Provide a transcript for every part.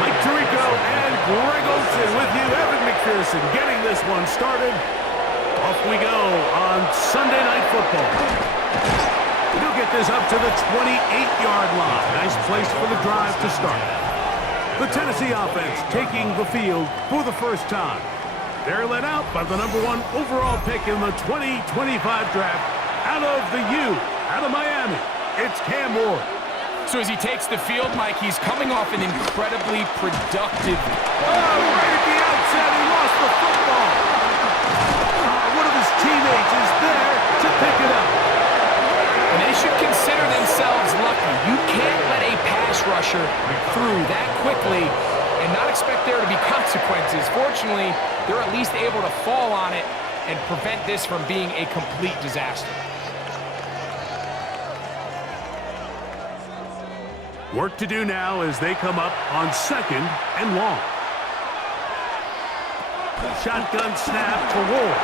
Mike Tirico and Greg Olsen with you. Evan McPherson getting this one started. Off we go on Sunday Night Football. He'll get this up to the 28-yard line. Nice place for the drive to start. The Tennessee offense taking the field for the first time. They're led out by the #1 overall pick in the 2025 draft out of the U, out of Miami. It's Cam Ward. So as he takes the field, Mike, he's coming off an incredibly productive... right at the outset, he lost the football. One of his teammates is there to pick it up. And they should consider themselves lucky. You can't let a pass rusher through that quickly and not expect there to be consequences. Fortunately, they're at least able to fall on it and prevent this from being a complete disaster. Work to do now as they come up on 2nd and long. Shotgun snap to Ward.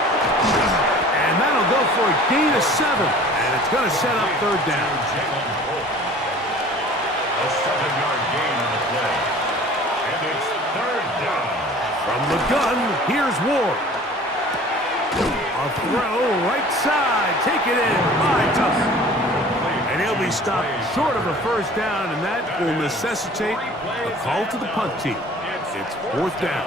And that'll go for a gain of 7. And it's going to set up 3rd down. A 7-yard gain on the play. And it's 3rd down. From the gun, here's Ward. A throw right side. Take it in by Tucker. And he'll be stopped short of a 1st down, and that will necessitate a call to the punt team. It's 4th down.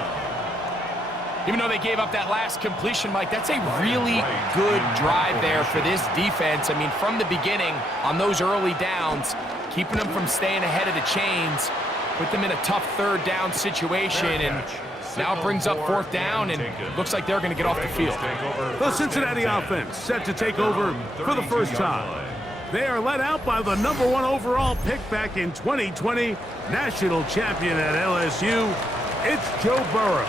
Even though they gave up that last completion, Mike, that's a really good drive there for this defense. I mean, from the beginning, on those early downs, keeping them from staying ahead of the chains, put them in a tough 3rd down situation, and now it brings up 4th down, and looks like they're going to get off the field. The Cincinnati offense set to take over for the first time. They are led out by the #1 overall pick back in 2020, national champion at LSU. It's Joe Burrow.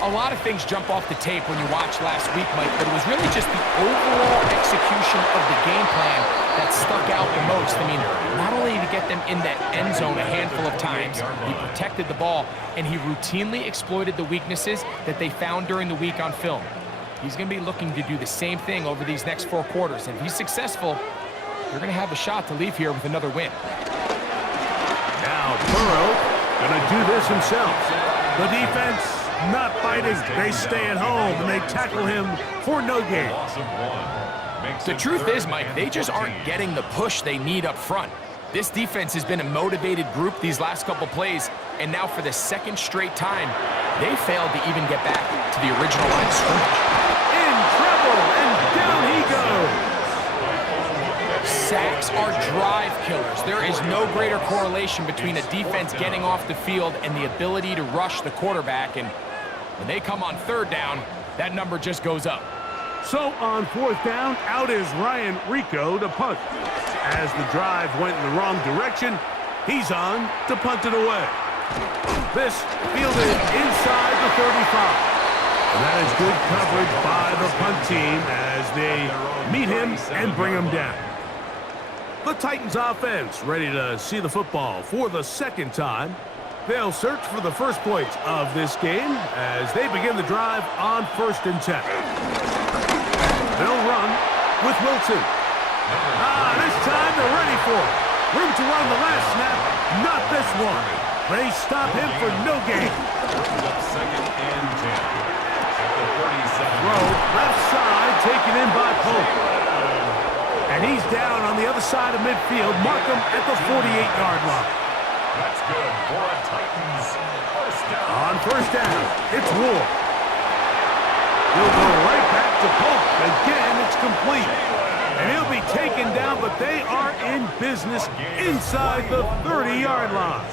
A lot of things jump off the tape when you watch last week, Mike, but it was really just the overall execution of the game plan that stuck out the most. I mean, not only did he get them in that end zone a handful of times, he protected the ball, and he routinely exploited the weaknesses that they found during the week on film. He's going to be looking to do the same thing over these next 4 quarters, and if he's successful, they're going to have a shot to leave here with another win. Now Burrow going to do this himself. The defense not fighting. They stay at home, and they tackle him for no gain. The truth is, Mike, they just aren't getting the push they need up front. This defense has been a motivated group these last couple plays, and now for the 2nd straight time, they failed to even get back to the original line of scrimmage. In trouble, and down he goes. Sacks are drive killers. There is no greater correlation between a defense getting off the field and the ability to rush the quarterback, and when they come on 3rd down, that number just goes up. So on 4th down, out is Ryan Rico to punt. As the drive went in the wrong direction, he's on to punt it away. This fielded inside the 35. And that is good coverage by the punt team as they meet him and bring him down. The Titans offense ready to see the football for the 2nd time. They'll search for the first points of this game as they begin the drive on 1st and 10. They'll run with Wilson. This time they're ready for it. Room to run the last snap, not this one. They stop him for no gain. 2nd and 10. Throw left side, taken in by Pope. And he's down on the other side of midfield. Mark him at the 48-yard line. That's good for a Titans 1st down. On 1st down, it's Ward. He'll go right back to Pope. Again, it's complete. And he'll be taken down, but they are in business inside the 30-yard line.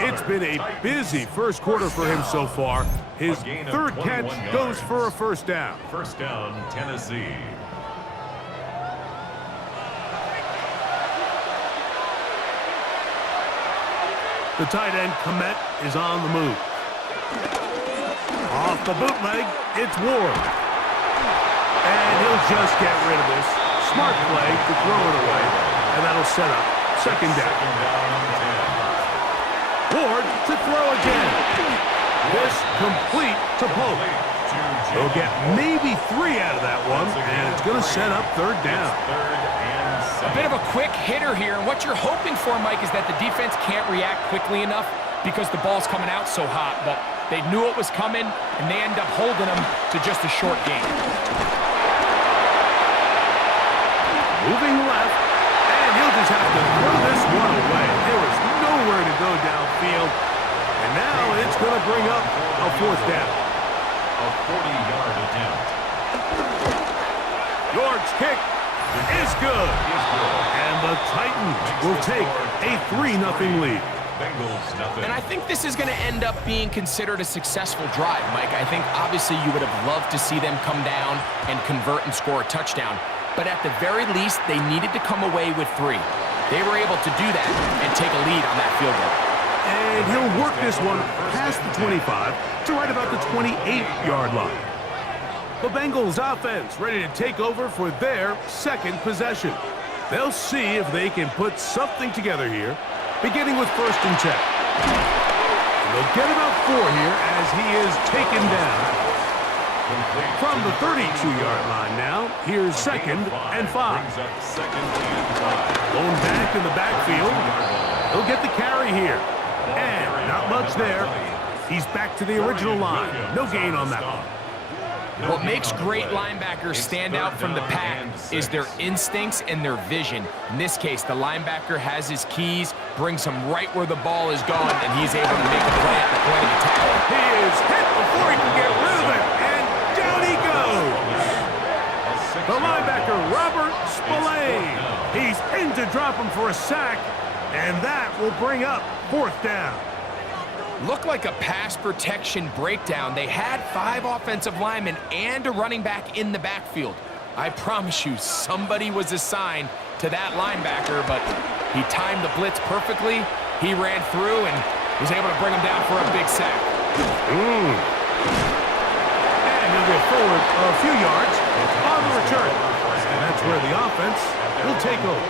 It's been a busy first quarter for him so far. His 3rd catch goes for a 1st down. 1st down, Tennessee. The tight end, Komet, is on the move. Off the bootleg, it's Ward. And he'll just get rid of this. Smart play to throw it away. And that'll set up 2nd down. Ward to throw again. This complete to Pope. They'll get maybe 3 out of that one, and it's going to set up third down. A bit of a quick hitter here, and what you're hoping for, Mike, is that the defense can't react quickly enough because the ball's coming out so hot, but they knew it was coming, and they end up holding them to just a short game. Moving left, and he'll just have to throw this one away. There was nowhere to go downfield, and now it's going to bring up a fourth down. A 40-yard attempt. York's kick is good. And the Titans will take a 3-0 lead. Bengals nothing. And I think this is going to end up being considered a successful drive, Mike. I think obviously you would have loved to see them come down and convert and score a touchdown. But at the very least, they needed to come away with 3. They were able to do that and take a lead on that field goal. And he'll work this one past the 25 to right about the 28-yard line. The Bengals offense ready to take over for their second possession. They'll see if they can put something together here, beginning with 1st and 10. And they'll get about 4 here as he is taken down. From the 32-yard line now, here's 2nd and 5. Blown back in the backfield. He'll get the carry here. And not much there. He's back to the original line. No gain on that one. What makes great linebackers stand out from the pack is their instincts and their vision. In this case, the linebacker has his keys, brings him right where the ball is going, and he's able to make a play at the point of attack. He is hit before he can get rid of it, and down he goes. The linebacker, Robert Spillane. He's in to drop him for a sack, and that will bring up 4th down. Looked like a pass protection breakdown. They had 5 offensive linemen and a running back in the backfield. I promise you, somebody was assigned to that linebacker, but he timed the blitz perfectly. He ran through and was able to bring him down for a big sack. And he'll go forward a few yards on the return. And that's where the offense will take over.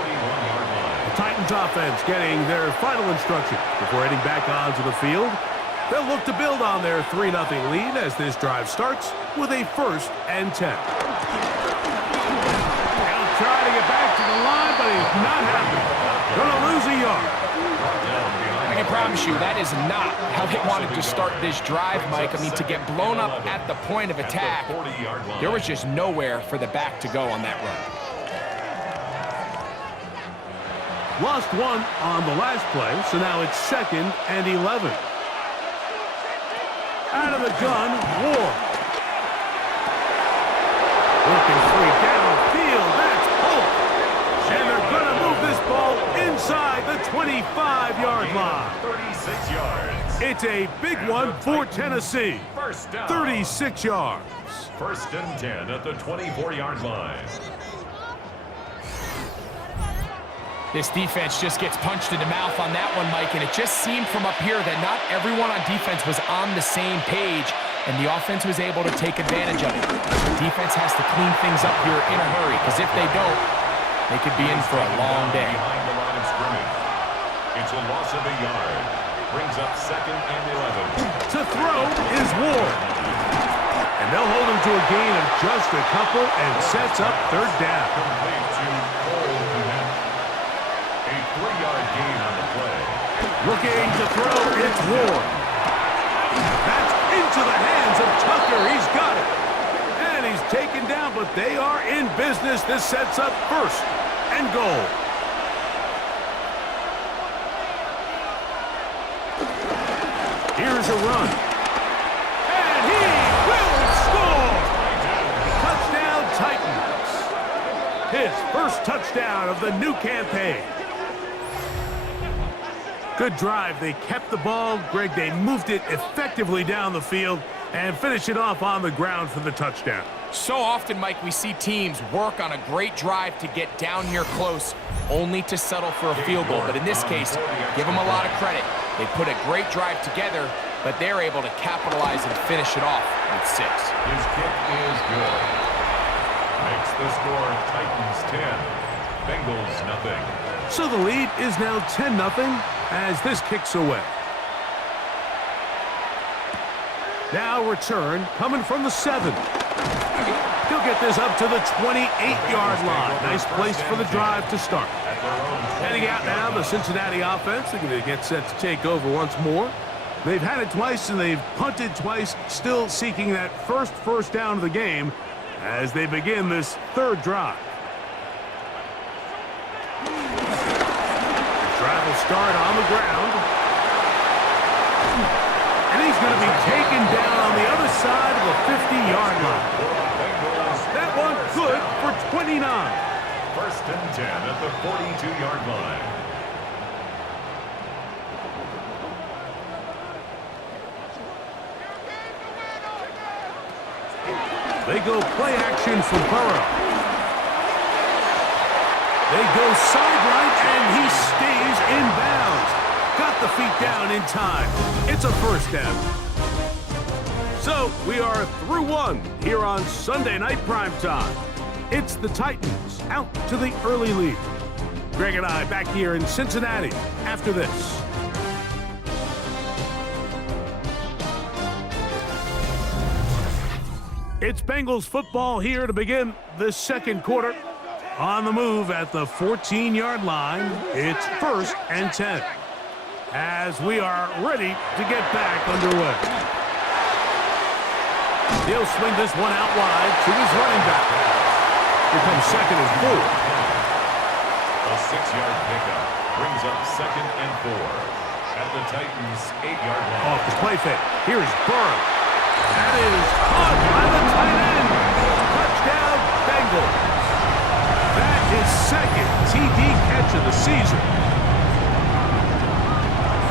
Titans offense getting their final instruction before heading back onto the field. They'll look to build on their 3-0 lead as this drive starts with a 1st and 10. He'll try to get back to the line, but he's not happy. Gonna lose a yard. I can promise you that is not how they wanted to start this drive, Mike. I mean, to get blown up at the point of attack, there was just nowhere for the back to go on that run. Lost 1 on the last play, so now it's 2nd and 11. Out of the gun, Ward. Wilkins 3 downfield, that's Holt. And they're going to move this ball inside the 25-yard line. 36 yards. It's a big one for Tennessee. 36 yards. 1st and 10 at the 24-yard line. This defense just gets punched in the mouth on that one, Mike, and it just seemed from up here that not everyone on defense was on the same page, and the offense was able to take advantage of it. The defense has to clean things up here in a hurry, because if they don't, they could be in for a long day. Behind the line of scrimmage. It's a loss of a yard. Brings up 2nd and 11. To throw is Ward. And they'll hold him to a gain of just a couple and sets up 3rd down. Complete to Cole Kmet. A 3-yard gain on the play. Looking to throw, it's Ward. That's into the hands of Tucker. He's got it. And he's taken down, but they are in business. This sets up 1st and goal. Here's a run. And he will score! Touchdown Titans. His 1st touchdown of the new campaign. Good drive. They kept the ball. Greg, they moved it effectively down the field and finished it off on the ground for the touchdown. So often, Mike, we see teams work on a great drive to get down here close, only to settle for a field goal. But in this case, give them a lot of credit. They put a great drive together, but they're able to capitalize and finish it off with 6. His kick is good. Makes the score Titans 10, Bengals nothing. So the lead is now 10-0 as this kicks away. Now return coming from the 7. He'll get this up to the 28-yard line. Nice place for the drive to start. Heading out now, the Cincinnati offense. They're going to get set to take over once more. They've had it twice, and they've punted twice, still seeking that first down of the game as they begin this third drive. The drive will start on the ground. And he's going to be taken down on the other side of the 50-yard line. That one good for 29. First and 10 at the 42-yard line. They go play action for Burrow. They go sideline, and he stays in bounds. Got the feet down in time. It's a first down. So we are through one here on Sunday Night Primetime. It's the Titans out to the early lead. Greg and I back here in Cincinnati after this. It's Bengals football here to begin the second quarter. On the move at the 14-yard line, it's first and 10. As we are ready to get back underway. He'll swing this one out wide to his running back. Here comes second and 4. A 6-yard pickup brings up second and 4 at the Titans' 8-yard line. Off the play fake. Here's Burrow. That is caught by the tight end. Touchdown, Bengals. That is second TD catch of the season.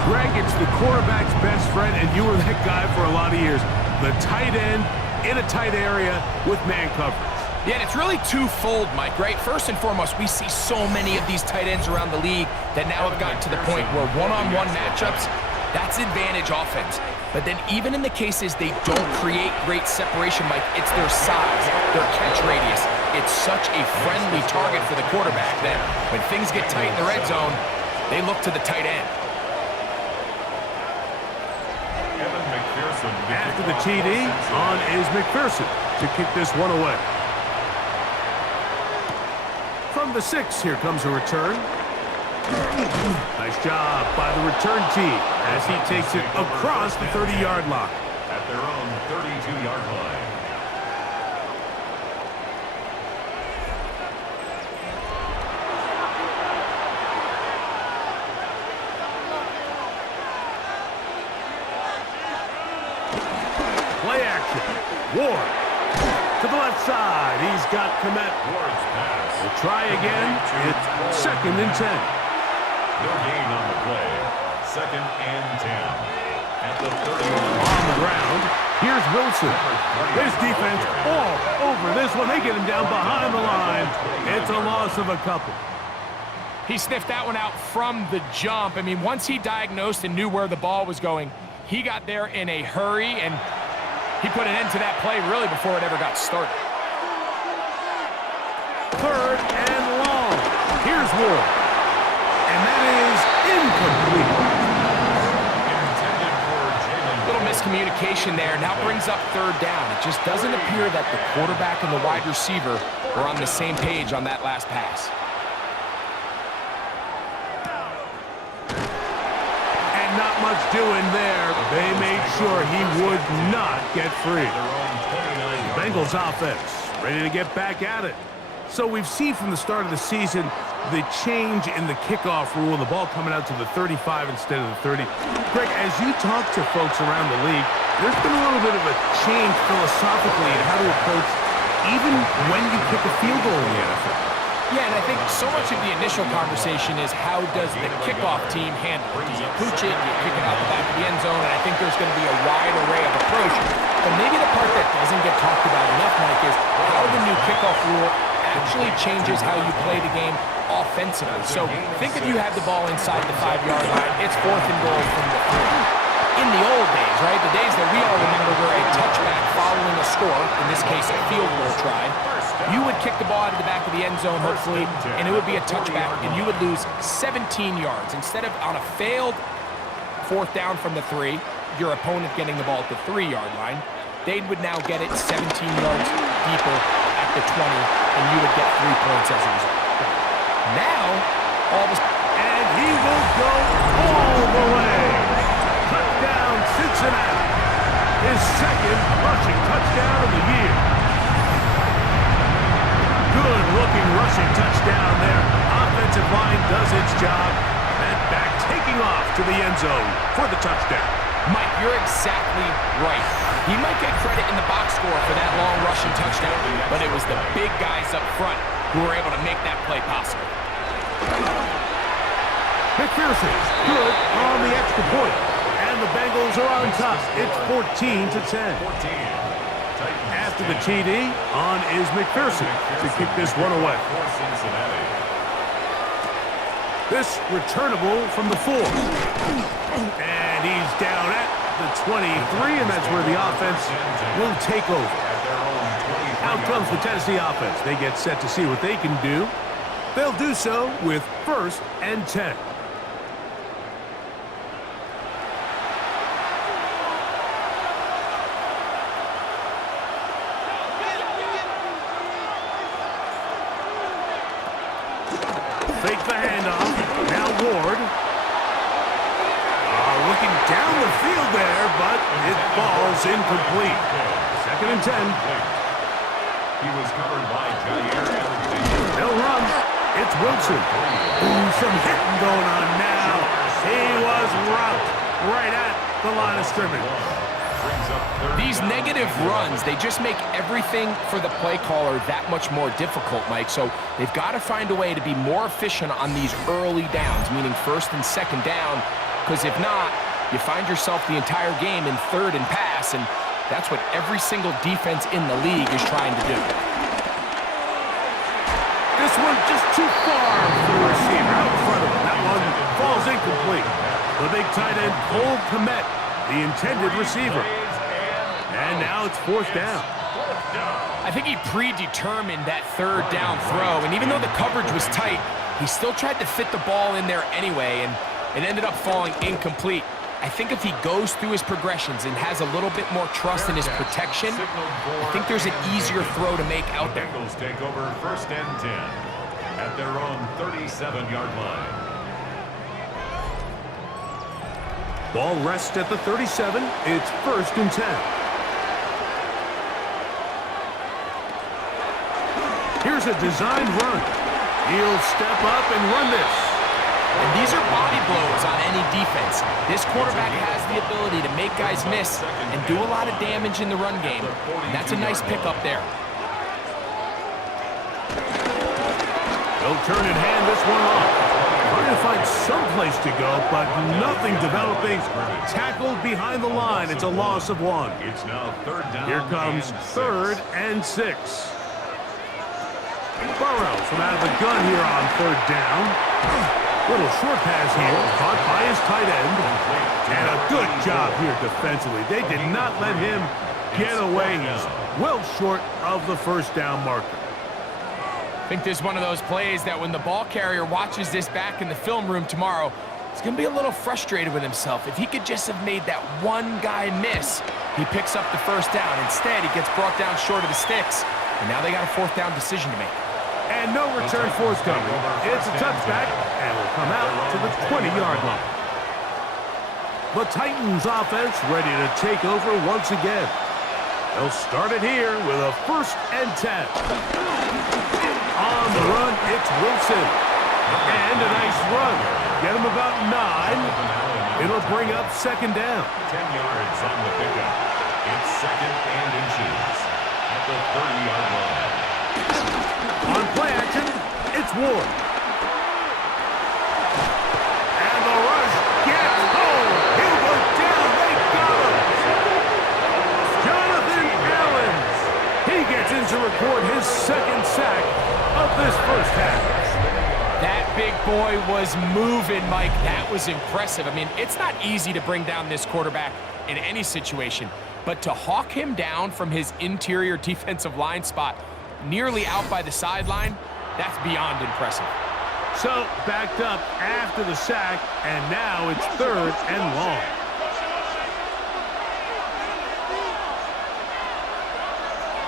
Greg, it's the quarterback's best friend, and you were that guy for a lot of years. The tight end in a tight area with man coverage. Yeah, and it's really twofold, Mike, right? First and foremost, we see so many of these tight ends around the league that now have gotten to the point where one-on-one matchups, that's advantage offense. But then even in the cases they don't create great separation, Mike, it's their size, their catch radius. It's such a friendly target for the quarterback that when things get tight in the red zone, they look to the tight end. After the TD, on is McPherson to kick this one away. From the 6, here comes a return. Nice job by the return team as he takes it across the 30-yard line. At their own 32-yard line. Play action. Ward to the left side. He's got Komet. Ward's pass. We'll try again. It's second and 10. No gain on the play. Second and 10. At the 30-yard line. On the ground, here's Wilson. His defense all over this one. They get him down behind the line. It's a loss of a couple. He sniffed that one out from the jump. I mean, once he diagnosed and knew where the ball was going, he got there in a hurry, and he put an end to that play really before it ever got started. Third and long. Here's Ward. And that is incomplete. Little miscommunication there. Now brings up third down. It just doesn't appear that the quarterback and the wide receiver were on the same page on that last pass. And not much doing there. They made sure he would not get free. Bengals offense ready to get back at it. So we've seen from the start of the season the change in the kickoff rule, the ball coming out to the 35 instead of the 30. Greg, as you talk to folks around the league, there's been a little bit of a change philosophically in how to approach even when you kick a field goal in the NFL. Yeah, and I think so much of the initial conversation is how does the kickoff team handle it? Do you pooch it? Do you kick it out the back of the end zone? And I think there's going to be a wide array of approach. But maybe the part that doesn't get talked about enough, Mike, is how the new kickoff rule actually changes how you play the game offensively. So think if you have the ball inside the 5-yard line, it's fourth and goal from the 3. In the old days, right, the days that we all remember were a touchback following a score, in this case a field goal try, you would kick the ball out of the back of the end zone, hopefully, and it would be a touchback, and you would lose 17 yards. Instead of on a failed fourth down from the 3, your opponent getting the ball at the 3-yard line. They would now get it 17 yards deeper at the 20, and you would get 3 points as a result. Now, all of a sudden, and he will go all the way. Touchdown, Cincinnati. His second rushing touchdown of the year. Good-looking rushing touchdown there. Offensive line does its job. And back taking off to the end zone for the touchdown. Mike, you're exactly right. He might get credit in the box score for that long rushing touchdown, but it was the big guys up front who were able to make that play possible. McPherson, good on the extra point. And the Bengals are on top. It's 14-10. After the TD, on is McPherson to kick this one away. This returnable from the 4. And he's down at the 23, and that's where the offense will take over. Out comes the Tennessee offense. They get set to see what they can do. They'll do so with 1st and 10. Fake the handoff. Now Ward. Looking down the field there, but it falls incomplete. 2nd and 10. He was covered by Jaire Alexander. They'll run. It's Wilson. Ooh, some hitting going on now. He was rocked right at the line of scrimmage. These negative runs, they just make everything for the play caller that much more difficult, Mike. So they've got to find a way to be more efficient on these early downs, meaning 1st and 2nd down, because if not, you find yourself the entire game in 3rd and pass, and that's what every single defense in the league is trying to do. This one just too far for the receiver out in front of him. That one falls incomplete. The big tight end, Cole Kmet, the intended receiver. And now it's 4th down. I think he predetermined that 3rd down throw, and even though the coverage was tight, he still tried to fit the ball in there anyway, and it ended up falling incomplete. I think if he goes through his progressions and has a little bit more trust in his protection, I think there's an easier throw to make out there. Bengals take over 1st and 10 at their own 37-yard line. Ball rests at the 37. It's 1st and 10. Here's a designed run. He'll step up and run this. And these are body blows on any defense. This quarterback has the ability to make guys miss and do a lot of damage in the run game. And that's a nice pickup there. They'll turn and hand this one off. Trying to find some place to go, but nothing developing. Tackled behind the line. It's a loss of 1. It's now 3rd down. Here comes 3rd and 6. Burrow from out of the gun here on 3rd down. Little short pass here, caught by his tight end. And a good job here defensively. They did not let him get away. He's well short of the 1st down marker. I think this is one of those plays that when the ball carrier watches this back in the film room tomorrow, he's going to be a little frustrated with himself. If he could just have made that one guy miss, he picks up the 1st down. Instead, he gets brought down short of the sticks. And now they got a 4th down decision to make. And no return forthcoming. It's a touchback, and will come out to the 20-yard line. The Titans offense ready to take over once again. They'll start it here with a 1st and 10. On the run, it's Wilson. And a nice run. Get him about 9. It'll bring up 2nd down. 10 yards on the pickup. It's 2nd and inches at the 30-yard line. On play action, it's Ward. And the rush gets home. He'll go down. They got him. Jonathan Allen. He gets in to record his 2nd sack of this 1st half. That big boy was moving, Mike. That was impressive. I mean, it's not easy to bring down this quarterback in any situation, but to hawk him down from his interior defensive line spot nearly out by the sideline, that's beyond impressive. So, backed up after the sack, and now it's 3rd and long.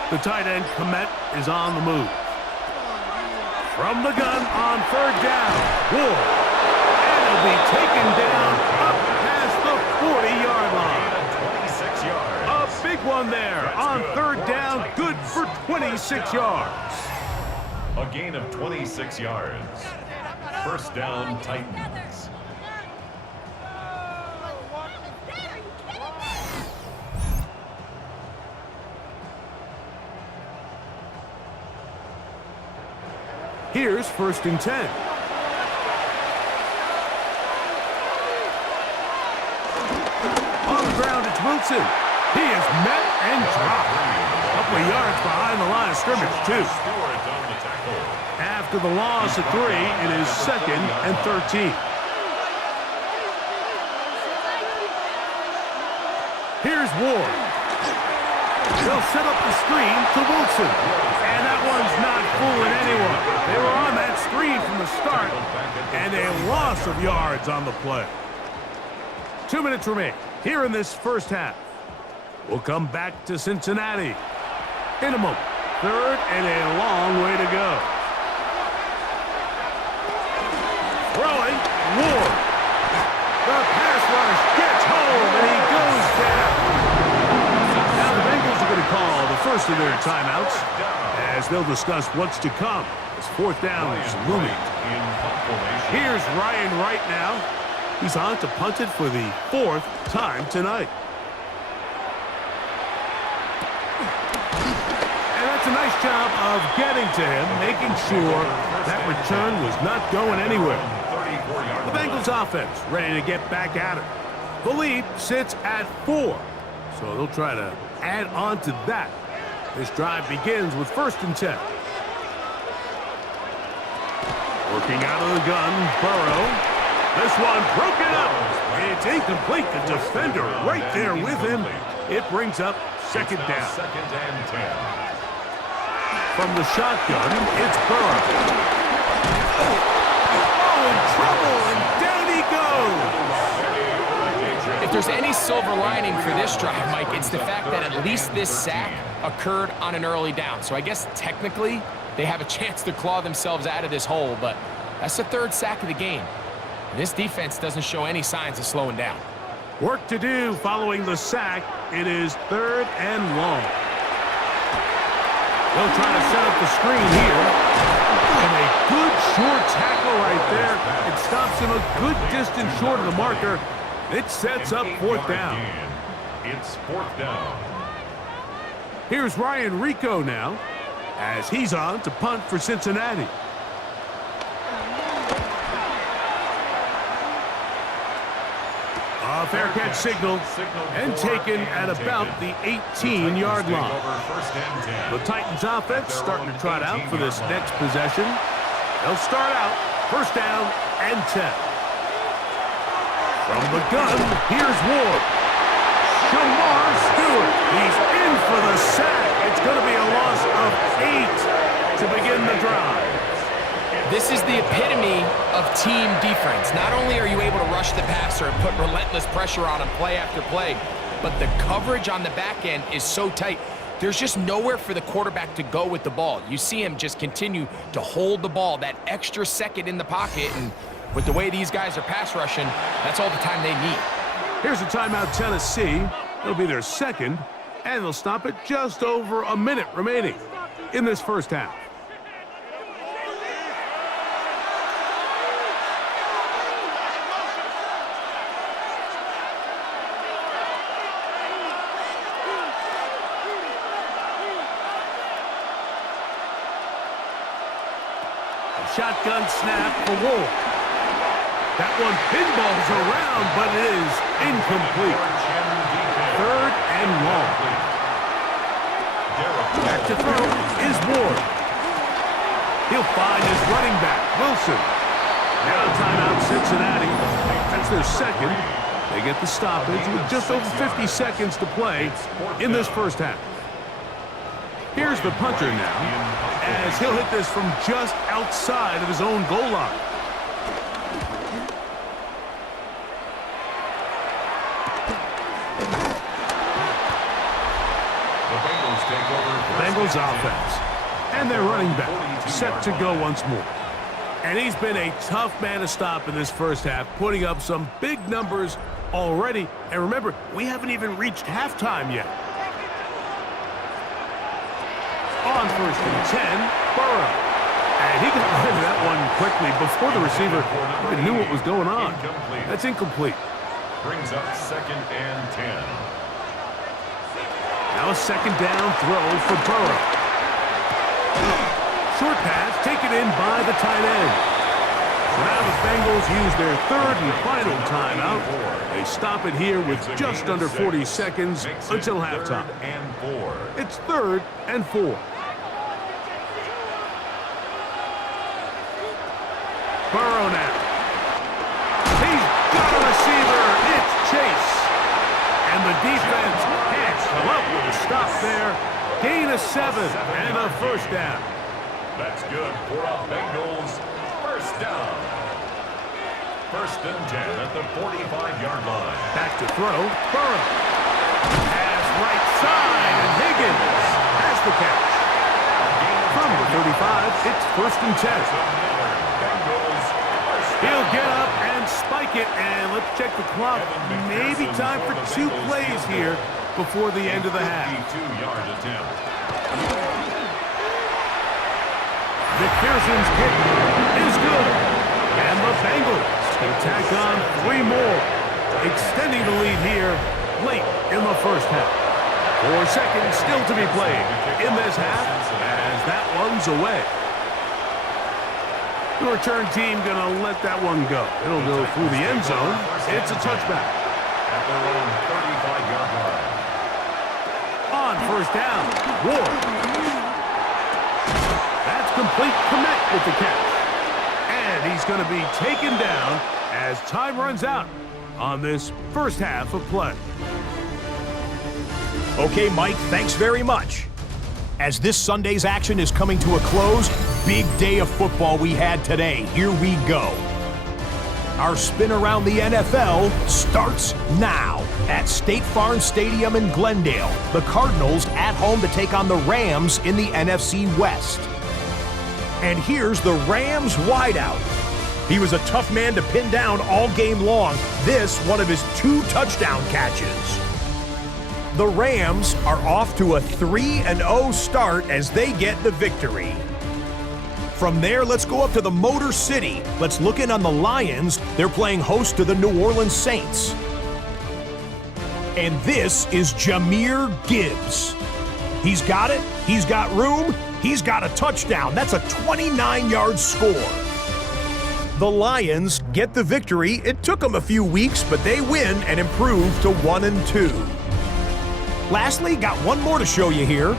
The tight end, Komet, is on the move. From the gun on third down, Ward. And he'll be taken down up past the 40-yard line. 26 yards. A big one there on third down, good for 26 yards. A gain of 26 yards. First down, Titans. Here's 1st and 10. On the ground, it's Wilson. He is met and dropped. A couple of yards behind the line of scrimmage, too. After the loss of 3, it is 2nd and 13. Here's Ward. They'll set up the screen to Wilson. And that one's not fooling anyone. They were on that screen from the start, and a loss of yards on the play. 2 minutes remain here in this first half. We'll come back to Cincinnati in a moment. 3rd and a long way to go. Throwing, Ward. The pass rush gets home, and he goes down. Now the Bengals are going to call the first of their timeouts as they'll discuss what's to come as 4th down is looming. Here's Ryan Wright now. He's on to punt it for the 4th time tonight. And that's a nice job of getting to him, making sure that return was not going anywhere. The Bengals offense ready to get back at it. The lead sits at 4, so they'll try to add on to that. This drive begins with 1st and 10. Working out of the gun, Burrow. This one broken up. It's incomplete. The defender right there with him. It brings up 2nd down. 2nd and 10. From the shotgun, it's Burrow. Oh, in trouble, and down he goes. If there's any silver lining for this drive, Mike, it's the fact that at least this sack occurred on an early down. So I guess technically they have a chance to claw themselves out of this hole, but that's the 3rd sack of the game. And this defense doesn't show any signs of slowing down. Work to do following the sack. It is 3rd and long. They'll try to set up the screen here. And a good short tackle right there. It stops him a good distance short of the marker. It sets up 4th down. It's 4th down. Here's Ryan Rico now as he's on to punt for Cincinnati. A fair catch signal and taken at about the 18-yard line. The Titans offense starting to trot out for this next possession. They'll start out 1st down and 10. From the gun, here's Ward. Shamar Stewart. He's in for the sack. It's going to be a loss of 8 to begin the drive. This is the epitome of team defense. Not only are you able to rush the passer and put relentless pressure on him play after play, but the coverage on the back end is so tight. There's just nowhere for the quarterback to go with the ball. You see him just continue to hold the ball that extra second in the pocket, and with the way these guys are pass rushing, that's all the time they need. Here's a timeout, Tennessee. It'll be their 2nd, and they'll stop it just over a minute remaining in this first half. Shotgun snap for Wolf. That one pinballs around, but it is incomplete. 3rd and long. Back to throw is Ward. He'll find his running back, Wilson. Now timeout Cincinnati. That's their 2nd. They get the stoppage with just over 50 seconds to play in this first half. Here's the punter now, as he'll hit this from just outside of his own goal line. The Bengals offense. And their running back set to go once more. And he's been a tough man to stop in this first half, putting up some big numbers already. And remember, we haven't even reached halftime yet. On 1st and 10, Burrow. And he got rid of that one quickly before the receiver even knew what was going on. That's incomplete. Brings up 2nd and 10. Now a 2nd down throw for Burrow. Short pass taken in by the tight end. So now the Bengals use their 3rd and final timeout. They stop it here with just under 40 seconds until halftime. It's 3rd and 4. Burrow now. He's got a receiver. It's Chase. And the defense can't come up with a stop there. Gain of 7 and a 1st down. That's good for a Bengals 1st down. 1st and 10 at the 45-yard line. Back to throw. Burrow. Pass right side, and Higgins has the catch. From the 35, it's 1st and 10. He'll get up and spike it, and let's check the clock. Maybe time for 2 plays here before the end of the half. 52-yard attempt. McPherson's kick is good. And the Bengals can tack on 3 more, extending the lead here late in the first half. 4 seconds still to be played in this half as that one's away. The return team going to let that one go. It'll go through the end zone. It's a touchback. At their own 35-yard line. On 1st down, Ward. That's complete. Connect with the catch. And he's going to be taken down as time runs out on this first half of play. Okay, Mike, thanks very much. As this Sunday's action is coming to a close, big day of football we had today. Here we go. Our spin around the NFL starts now at State Farm Stadium in Glendale. The Cardinals at home to take on the Rams in the NFC West. And here's the Rams wideout. He was a tough man to pin down all game long. This, one of his 2 touchdown catches. The Rams are off to a 3-0 start as they get the victory. From there, let's go up to the Motor City. Let's look in on the Lions. They're playing host to the New Orleans Saints. And this is Jahmyr Gibbs. He's got it. He's got room. He's got a touchdown. That's a 29-yard score. The Lions get the victory. It took them a few weeks, but they win and improve to 1-2. Lastly, got one more to show you here.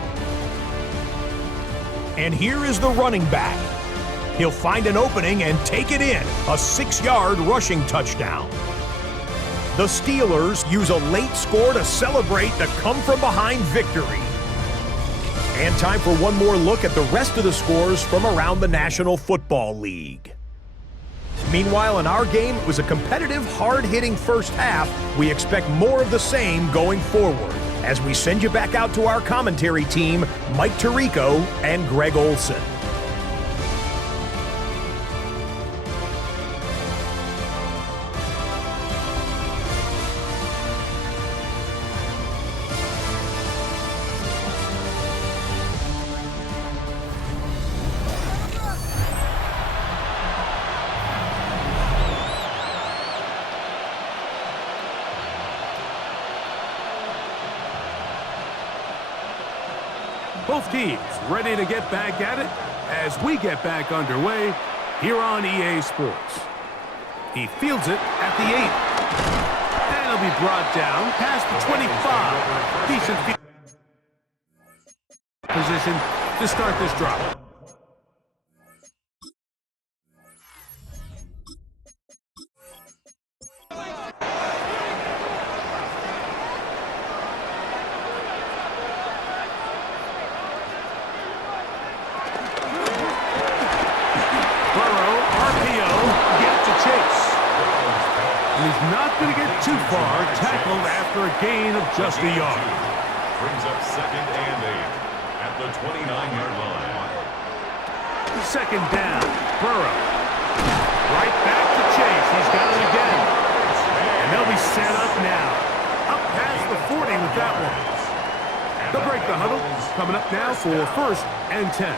And here is the running back. He'll find an opening and take it in. A 6-yard rushing touchdown. The Steelers use a late score to celebrate the come-from-behind victory. And time for one more look at the rest of the scores from around the National Football League. Meanwhile, in our game, it was a competitive, hard-hitting first half. We expect more of the same going forward as we send you back out to our commentary team, Mike Tirico and Greg Olson. Both teams ready to get back at it as we get back underway here on EA Sports. He fields it at the 8. And it'll be brought down past the 25. Decent field position to start this drive. Too far, tackled after a gain of just a yard. Brings up 2nd and 8 at the 29-yard line. Second down, Burrow. Right back to Chase. He's got it again. And they'll be set up now. Up past the 40 with that one. They'll break the huddle. Coming up now for 1st and 10.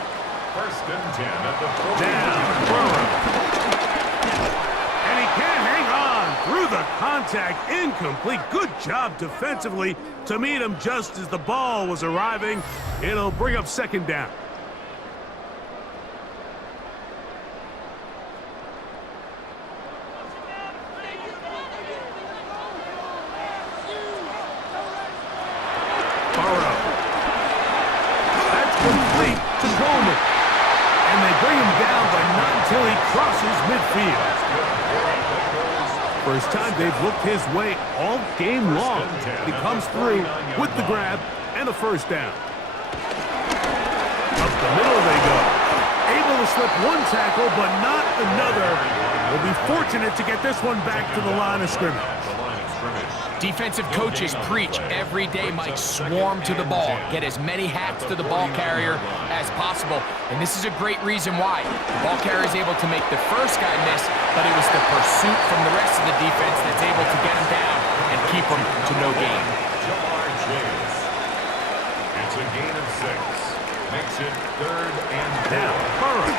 1st and 10 at the 40. Down, Burrow. And he can't hang on through the contact. Incomplete. Good job defensively to meet him just as the ball was arriving. It'll bring up 2nd down. Midfield. First time they've looked his way all game long. He comes through with the grab and a 1st down. Up the middle they go. Able to slip one tackle, but not another. Will be fortunate to get this one back to the line of scrimmage. Defensive coaches preach every day, Mike, swarm to the ball. Get as many hats to the ball carrier as possible. And this is a great reason why. The ball carrier is able to make the first guy miss, but it was the pursuit from the rest of the defense that's able to get him down and keep him to no gain. It's a gain of 6. Makes it 3rd and 4. Now, Burrow.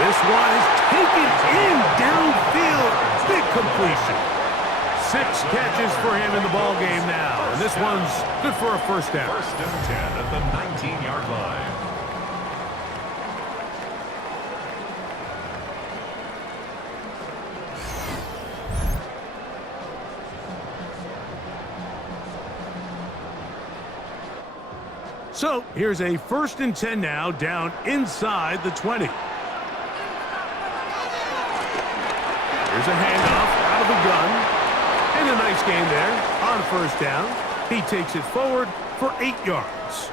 This one is taken in downfield. Big completion. 6 catches for him in the ball game now. And this one's good for a 1st down. 1st and 10 at the 19-yard line. So here's a 1st and 10 now down inside the 20. Here's a handoff out of the gun. And a nice gain there on 1st down. He takes it forward for 8 yards.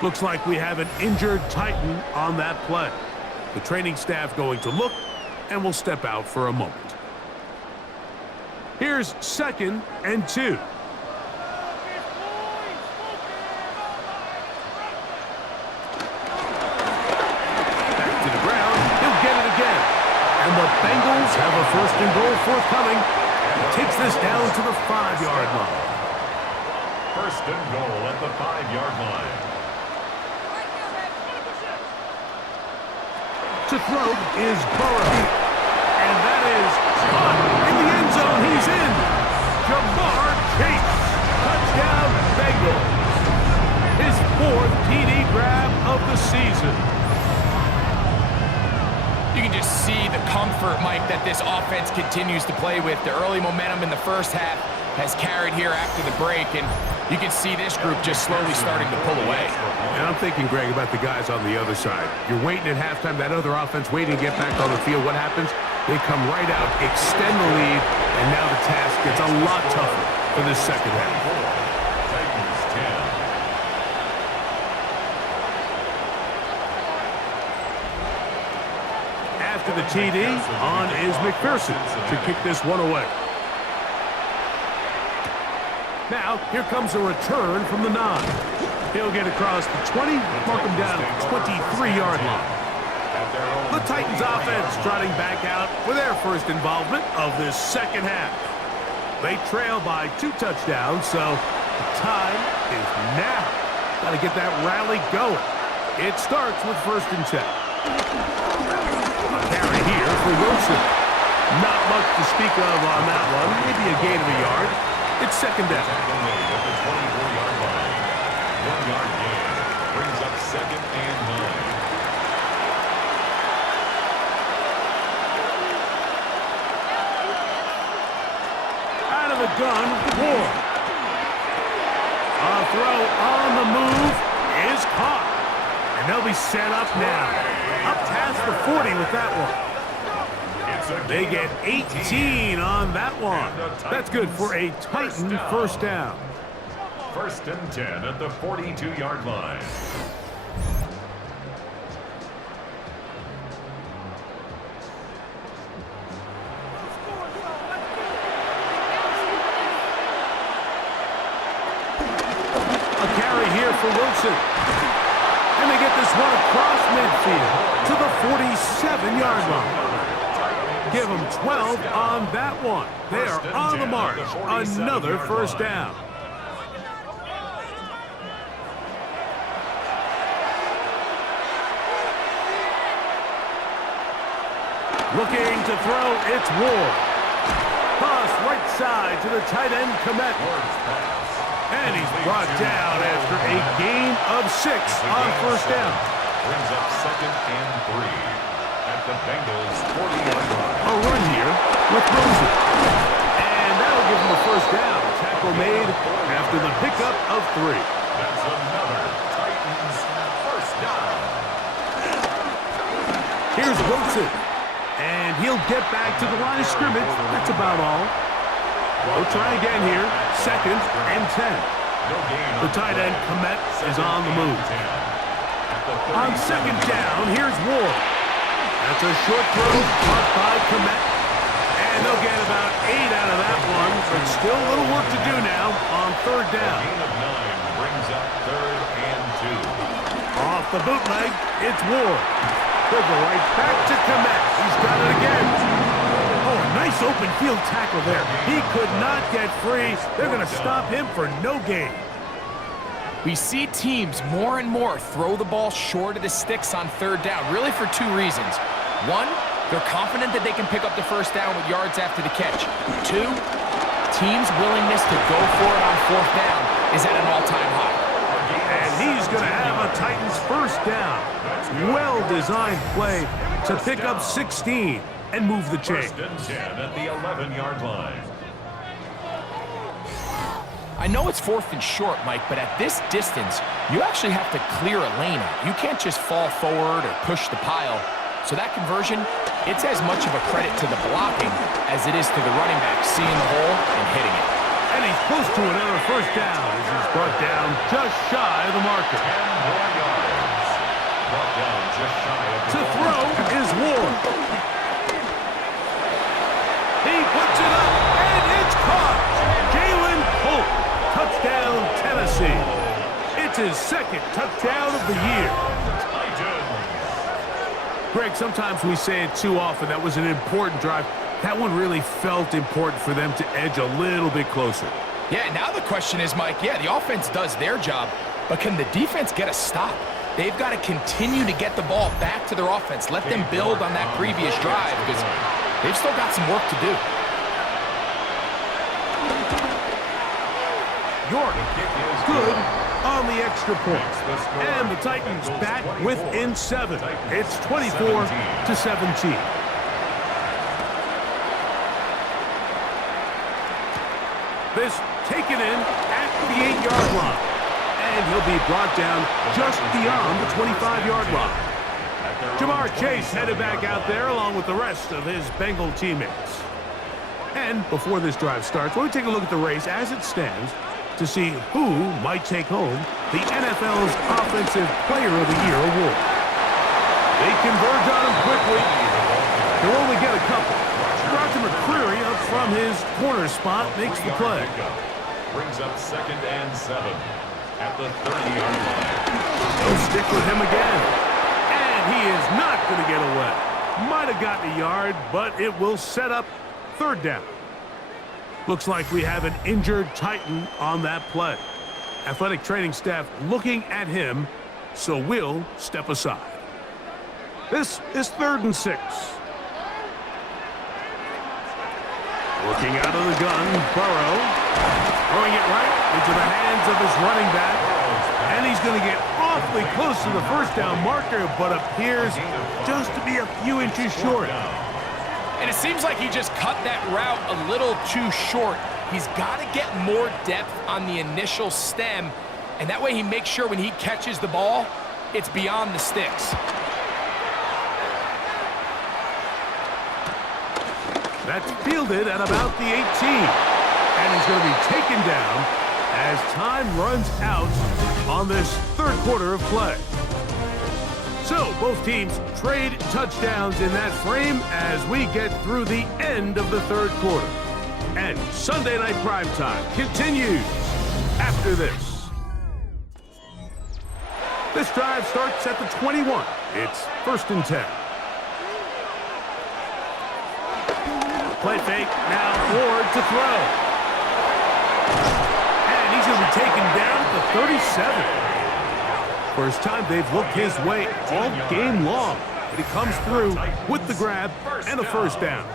Looks like we have an injured Titan on that play. The training staff going to look and will step out for a moment. Here's 2nd and 2. Back to the ground. He'll get it again. And the Bengals have a 1st and goal forthcoming. He takes this down to the 5-yard line. 1st and goal at the 5-yard line. To throw is Burrow. And that is caught in the end zone. He's in. Jamar Chase. Touchdown, Bengals. His 4th TD grab of the season. You can just see the comfort, Mike, that this offense continues to play with. The early momentum in the 1st half has carried here after the break, and you can see this group just slowly starting to pull away. And I'm thinking, Greg, about the guys on the other side. You're waiting at halftime, that other offense waiting to get back on the field. What happens? They come right out, extend the lead, and now the task gets a lot tougher for this 2nd half. Titans 10. After the TD, on is McPherson to kick this one away. Now, here comes a return from the 9. He'll get across the 20, mark him down at the 23-yard line. The Titans offense trotting back out for their 1st involvement of this 2nd half. They trail by 2 touchdowns, so the time is now. Got to get that rally going. It starts with 1st and 10. A carry here for Wilson. Not much to speak of on that one. Maybe a gain of a yard. It's 2nd down. At the 24-yard line. 1-yard gain. Brings up 2nd and 9. Out of the gun, Ward. A throw on the move is caught. And they'll be set up now. Up past the 40 with that one. They get 18 on that one. That's good for a Titan 1st down. 1st and 10 at the 42-yard line. A carry for Wilson. And they get this one across midfield to the 47-yard line. Give them 12 on that one. They are on the march. Another first down. Looking to throw, it's Ward. Pass right side to the tight end, Komet. And he's brought down after a gain of 6 on first down. Brings up 2nd and 3 at the Bengals 40-yard line. A run here with Rosen. And that'll give him a first down. Tackle made after the pickup of 3. That's another Titans first down. Here's Wilson. And he'll get back to the line of scrimmage. That's about all. We'll try again here. 2nd and 10. The tight end, Komet, is on the move. On 2nd down, here's Ward. That's a short throw caught by Komet. And they'll get about 8 out of that one, but still a little work to do now on 3rd down. Gain of 9 brings up 3rd and 2. Off the bootleg, it's Ward. They'll go right back to Komet. He's got it again. Oh, a nice open field tackle there. He could not get free. They're going to stop him for no gain. We see teams more and more throw the ball short of the sticks on 3rd down, really for 2 reasons. 1, they're confident that they can pick up the first down with yards after the catch. 2, teams' willingness to go for it on 4th down is at an all-time high. And he's going to have a Titans first down. Well-designed play to pick up 16 and move the chain. 1st and 10 at the 11-yard line. I know it's 4th and short, Mike, but at this distance, you actually have to clear a lane out. You can't just fall forward or push the pile. So that conversion, it's as much of a credit to the blocking as it is to the running back seeing the hole and hitting it. And he's close to another first down as he's brought down just shy of the marker. 10 more yards. Brought down just shy of the To throw is Ward. He puts it up, and it's caught. Jalen Polk, touchdown Tennessee. It's his 2nd touchdown of the year. Greg, sometimes we say it too often. That was an important drive. That one really felt important for them to edge a little bit closer. Yeah, now the question is, Mike, yeah, the offense does their job, but can the defense get a stop? They've got to continue to get the ball back to their offense. Let them build on that previous drive because they've still got some work to do. York, good on the extra point. And the Titans back within 7. It's 24-17. This taken in at the 8-yard line. And he'll be brought down just beyond the 25-yard line. Jamar Chase headed back out there along with the rest of his Bengal teammates. And before this drive starts, let me take a look at the race as it stands to see who might take home the NFL's Offensive Player of the Year award. They converge on him quickly. They'll only get a couple. Roger McCreary up from his corner spot makes the play. Brings up 2nd and 7 at the 30-yard line. They'll stick with him again. And he is not going to get away. Might have gotten a yard, but it will set up 3rd down. Looks like we have an injured Titan on that play. Athletic training staff looking at him, so we'll step aside. This is 3rd and 6. Looking out of the gun, Burrow. Throwing it right into the hands of his running back. And he's going to get awfully close to the first down marker, but appears just to be a few inches short. And it seems like he just cut that route a little too short. He's got to get more depth on the initial stem, and that way he makes sure when he catches the ball, it's beyond the sticks. That's fielded at about the 18. And he's going to be taken down as time runs out on this 3rd quarter of play. So both teams trade touchdowns in that frame as we get through the end of the 3rd quarter. And Sunday Night Primetime continues after this. This drive starts at the 21. It's 1st and 10. Play fake. Now Ward to throw. And he's going to be taken down at the 37. First time they've looked his way all game long. But he comes through with the grab and a first down.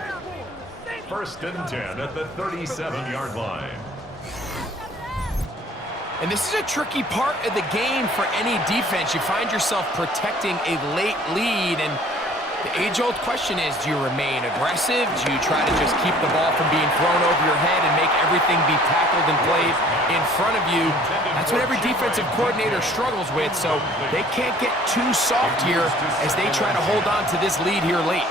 1st and 10 at the 37-yard line. And this is a tricky part of the game for any defense. You find yourself protecting a late lead, and the age-old question is, do you remain aggressive? Do you try to just keep the ball from being thrown over your head and make everything be tackled and played in front of you? That's what every defensive coordinator struggles with, so they can't get too soft here as they try to hold on to this lead here late.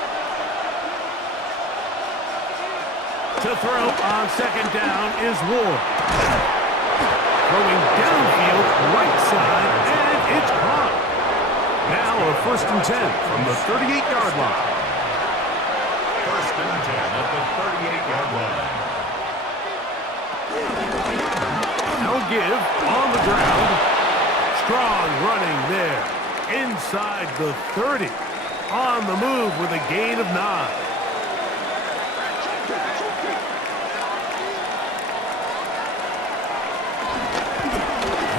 To throw on 2nd down is Ward. Throwing downfield, right side, and it's caught. Now a 1st and 10 from the 38-yard line. 1st and 10 at the 38-yard line. No give on the ground. Strong running there. Inside the 30. On the move with a gain of 9.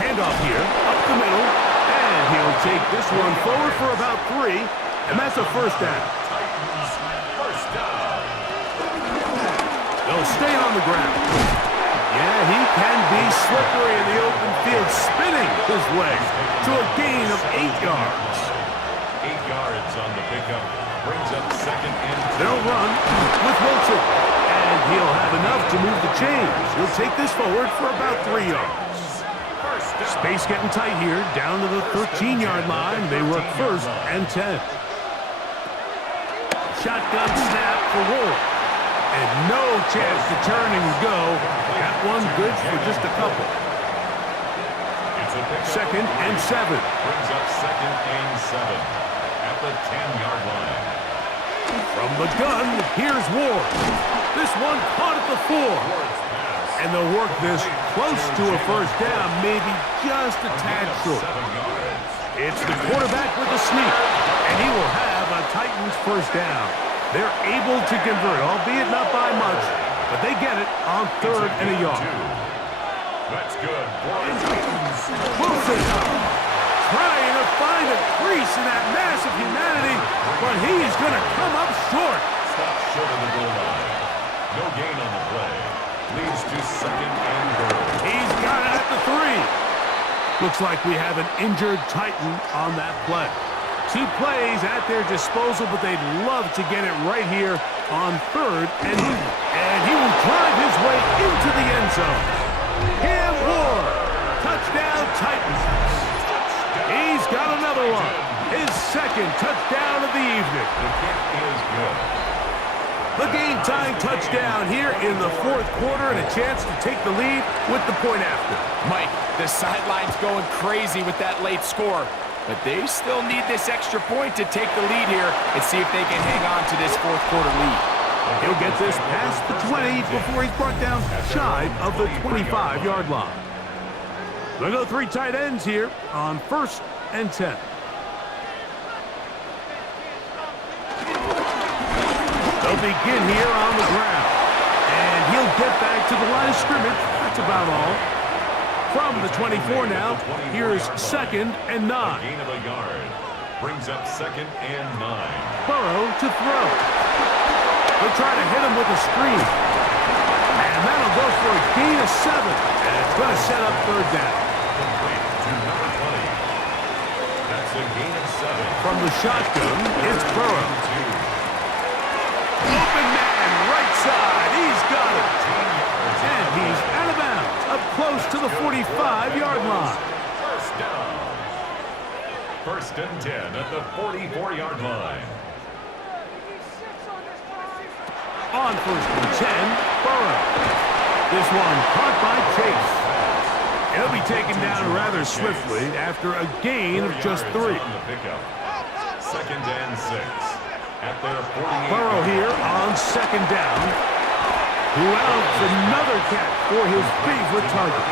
Handoff here, up the middle, and he'll take this one forward for about 3, and that's a first down. First down. They'll stay on the ground. Yeah, he can be slippery in the open field, spinning his way to a gain of 8 yards. 8 yards on the pickup, brings up 2nd and 2. They'll run with Wilkins, and he'll have enough to move the chains. He'll take this forward for about 3 yards. Space getting tight here, down to the 13-yard line. They work 1st and 10. Shotgun snap for Ward. And no chance to turn and go. That one good for just a couple. 2nd and 7. Brings up 2nd and 7 at the 10-yard line. From the gun, here's Ward. This one caught at the 4. And they'll work this close to a first down, maybe just a tad short. It's the quarterback with a sneak, and he will have a Titans first down. They're able to convert, albeit not by much, but they get it on 3rd and a yard. That's good for the Titans. Wilson trying to find a crease in that mass of humanity, but he's going to come up short. Stop short of the goal line. No gain on the play. Leads to 2nd and goal. He's got it at the 3. Looks like we have an injured Titan on that play. 2 plays at their disposal, but they'd love to get it right here on 3rd and he will drive his way into the end zone. Cam Ward, touchdown Titans. He's got another one. His 2nd touchdown of the evening. The kick is good. The game-tying touchdown here in the 4th quarter and a chance to take the lead with the point after. Mike, the sideline's going crazy with that late score, but they still need this extra point to take the lead here and see if they can hang on to this 4th quarter lead. He'll get this past the 20 before he's brought down shy of the 25-yard line. They'll go 3 tight ends here on 1st and 10. They'll begin here on the ground. And he'll get back to the line of scrimmage. That's about all. From the 24 now, here's 2nd and 9. Gain of a yard. Brings up 2nd and 9. Burrow to throw. They'll try to hit him with a screen. And that'll go for a gain of 7. And it's going to set up 3rd down. Complete to number 20. That's a gain of 7. From the shotgun, it's Burrow. Open man, right side. He's got it. And he's out of bounds, up close to the 45-yard line. First down. 1st and 10 at the 44-yard line. On 1st and 10, Burrow. This one caught by Chase. He'll be taken down rather swiftly after a gain of just 3. 2nd and 6 at their 48. Burrow here on 2nd down. Who else? Another catch for his favorite target.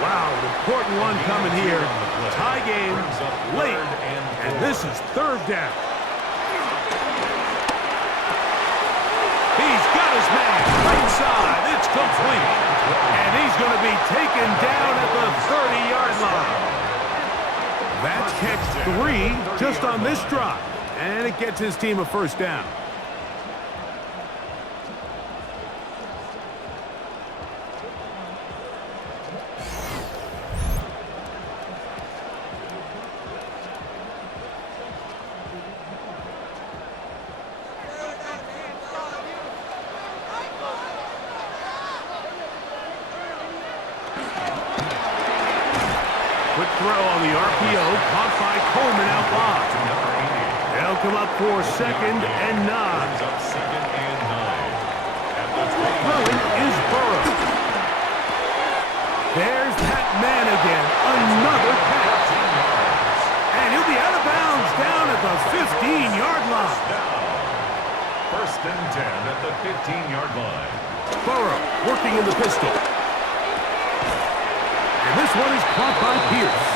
Wow, an important one coming here. Tie game, late, and this is third down. He's got his man right side. It's complete. And he's going to be taken down at the 30-yard line. That's catch 3 just on this drive. And it gets his team a first down. Quick throw on the RPO, caught by Coleman out wide. They'll come up for second and 9. Throwing is Burrow. There's that man again, another catch. And he'll be out of bounds down at the 15-yard line. First and 10 at the 15-yard line. Burrow working in the pistol. And this one is caught by Pierce.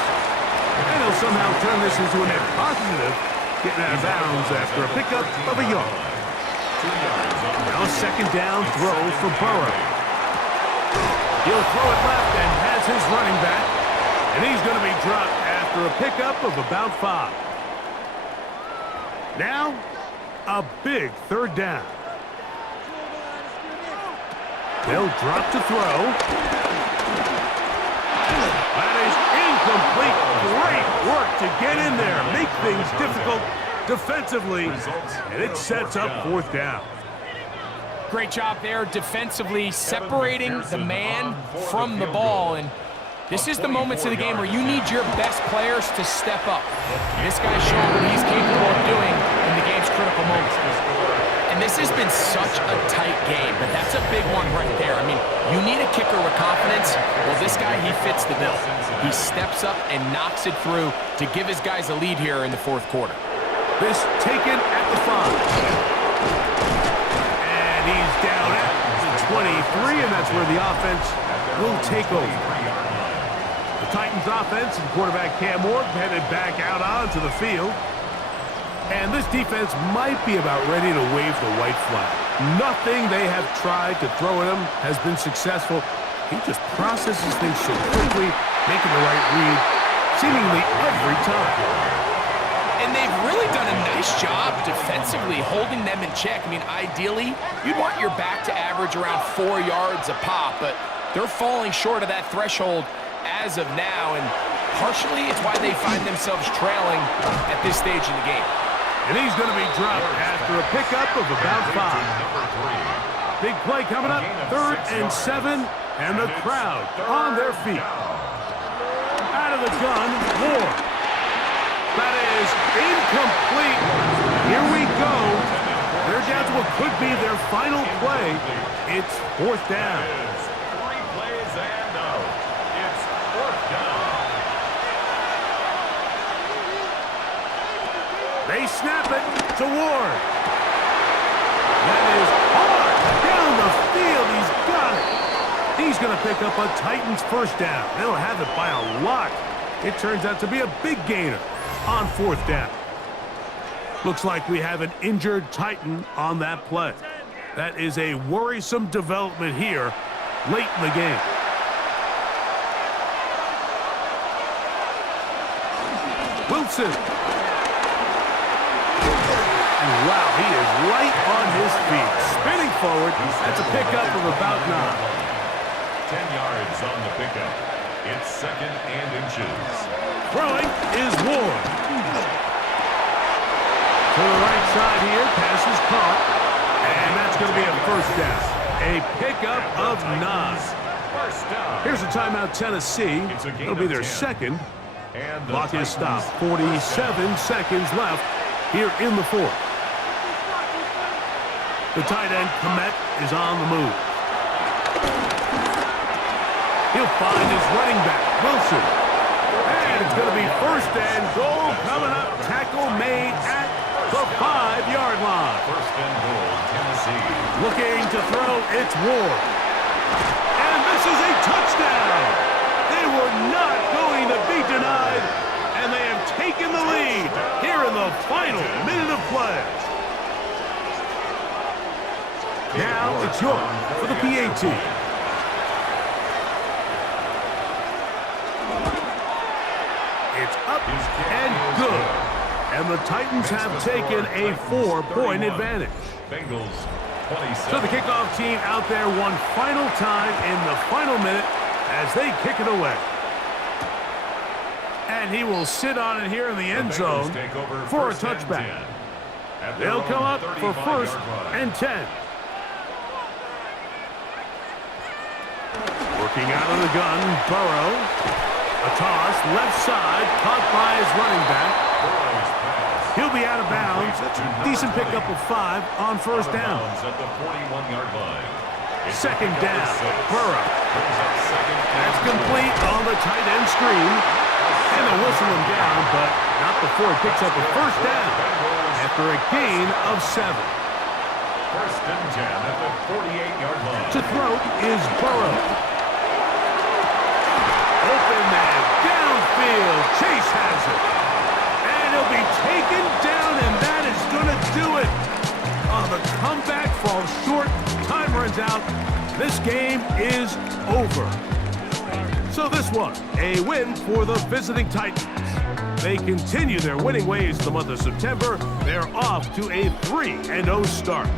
And he'll somehow turn this into a net positive, getting out of bounds after a pickup of a yard. Now a second down throw for Burrow. He'll throw it left and has his running back. And he's going to be dropped after a pickup of about 5. Now, a big third down. They'll drop to throw. That is incomplete. Great work to get in there, make things difficult defensively, and it sets up fourth down. Great job there defensively, separating the man from the ball. And this is the moments of the game where you need your best players to step up. This guy's showing what he's capable of doing in the game's critical moments. And this has been such a tight game, but that's a big one right there. I mean, you need a kicker with confidence. Well, this guy, he fits the bill. He steps up and knocks it through to give his guys a lead here in the fourth quarter. This taken at the 5. And he's down at the 23, and that's where the offense will take over. The Titans offense and quarterback Cam Ward headed back out onto the field. And this defense might be about ready to wave the white flag. Nothing they have tried to throw at him has been successful. He just processes things so quickly, making the right read seemingly every time. And they've really done a nice job defensively holding them in check. I mean, ideally, you'd want your back to average around 4 yards a pop, but they're falling short of that threshold as of now, and partially it's why they find themselves trailing at this stage in the game. And he's going to be dropped after a pickup of about 5. Big play coming up, 3rd and 7, and the crowd on their feet. Out of the gun, Ward. That is incomplete. Here we go. They're down to what could be their final play. It's 4th down. 3 plays and out. It's 4th down. They snap it to Ward. That is hard down the field. He's got it. He's going to pick up a Titans first down. They'll have it by a lot. It turns out to be a big gainer on 4th down. Looks like we have an injured Titan on that play. That is a worrisome development here late in the game. Wilson. And wow, he is right on his feet. Spinning forward. That's a pickup of about 9. 10 yards on the pickup. It's 2nd and inches. Throwing is Ward. To the right side here, pass is caught. And that's going to be a first down. A pickup of 9. First down. Here's a timeout, Tennessee. It'll be their 2nd. And the Clock is stopped. Titans 47 seconds left here in the 4th. The tight end, Komet, is on the move. He'll find his running back, Wilson. And it's going to be 1st and goal coming up. Tackle made at the 5-yard line. 1st and goal, Tennessee. receive. Looking to throw, it's Ward. And this is a touchdown. They were not going to be denied, and they have taken the lead here in the final minute of play. Now it's York for the PAT. It's up and good. And the Titans have taken a 4-point advantage. Bengals 27. So the kickoff team out there one final time in the final minute as they kick it away. And he will sit on it here in the end zone for a touchback. They'll come up for 1st and 10. Working out of the gun, Burrow. A toss, left side, caught by his running back. He'll be out of bounds. Decent pickup of 5 on 1st down. At the 41-yard line. 2nd down, Burrow. That's complete on the tight end screen. And they'll whistle him down, but not before he picks up a 1st down after a gain of 7. 1st and 10 at the 48-yard line. To throw is Burrow. Open man, downfield. Chase has it. And he'll be taken down, and that is going to do it. Oh, the comeback falls short. Time runs out. This game is over. So this one, a win for the visiting Titans. They continue their winning ways the month of September. They're off to a 3-0 start.